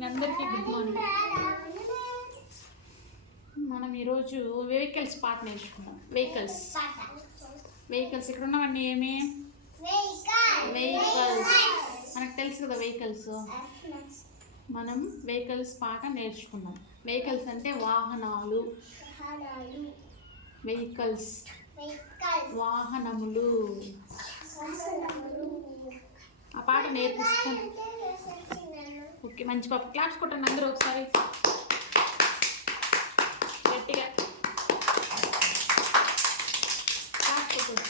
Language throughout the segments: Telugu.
మార్నింగ్ అందరికీ గుడ్ మార్నింగ్ మనం ఈరోజు వెహికల్స్ పార్ట్ నేర్చుకున్నాం వెహికల్స్ వెహికల్స్ ఇక్కడ ఉన్నవన్నీ ఏమి? వెహికల్స్ మనకు తెలుసు కదా వెహికల్స్ మనం వెహికల్స్ పాట నేర్చుకున్నాం వెహికల్స్ అంటే వాహనాలు. వెహికల్స్ వాహనములు. ఆ పాట నేర్పిస్తాను. ఓకే మంచి పాప. క్లాప్స్ కొట్టండి అందరూ ఒకసారి. గట్టిగా. క్లాప్స్ కొట్టండి.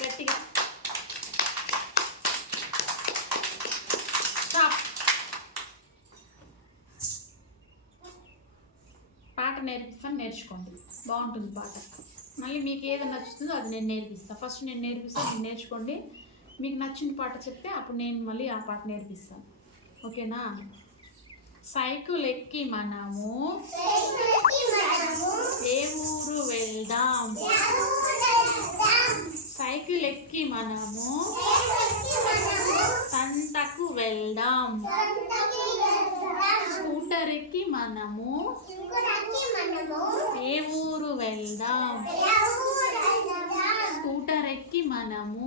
గట్టిగా. స్టాప్ పాట నేర్పిస్తాను నేర్చుకోండి. బాగుంటుంది పాట. మళ్ళీ మీకు ఏది నచ్చుతుందో అది నేను నేర్పిస్తాను ఫస్ట్ నేను నేర్పిస్తాను నేను నేర్చుకోండి. మీకు నచ్చిన పాట చెప్తే అప్పుడు నేను మళ్ళీ ఆ పాట నేర్పిస్తాను. ఓకేనా? సైకిల్ ఎక్కి మనము ఏ ఊరు వెళ్దాం. సైకిల్ ఎక్కి మనము సంతకు వెళ్దాం. స్కూటర్ ఎక్కి మనము ఏ ఊరు వెళ్దాం. స్కూటర్ ఎక్కి మనము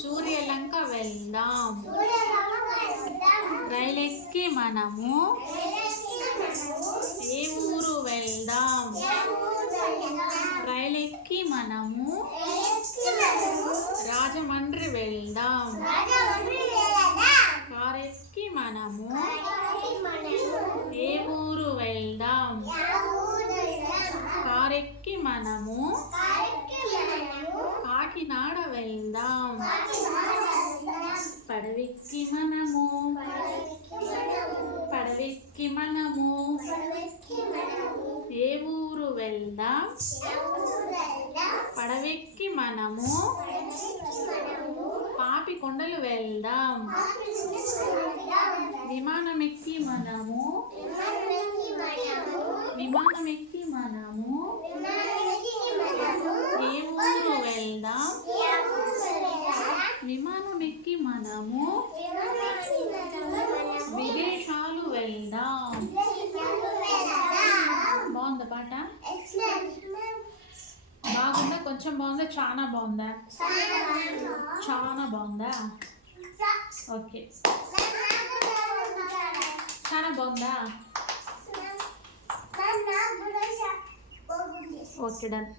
సూర్యలంక వెళ్దాం. రైలు మనము? ఏ ఊరు వెళ్దాం? రైలు ఎక్కి మనము? రాజమండ్రి వెళ్దాం. కార్ ఎక్కి మనము? ఏ ఊరు వెళ్దాం? కార్ ఎక్కి మనము? కాకినాడ వెళ్దాం. పడవెక్కి మనం ఊరికి మనము ఏ ఊరు వెళ్దాం? పడవెక్కి మనము. పాపి కొండలు వెళ్దాం. విమానం ఎక్కి మనము. విమానం ఎక్కి మనము. ఏ ఊరు వెళ్దాం? విమానం ఎక్కి మనము విదేశాలు వెళ్దాం బాగుందా పాట బాగుందా కొంచెం బాగుందా? చాలా బాగుందా? చాలా బాగుందా? ఓకే. చాలా బాగుందా? Okay done.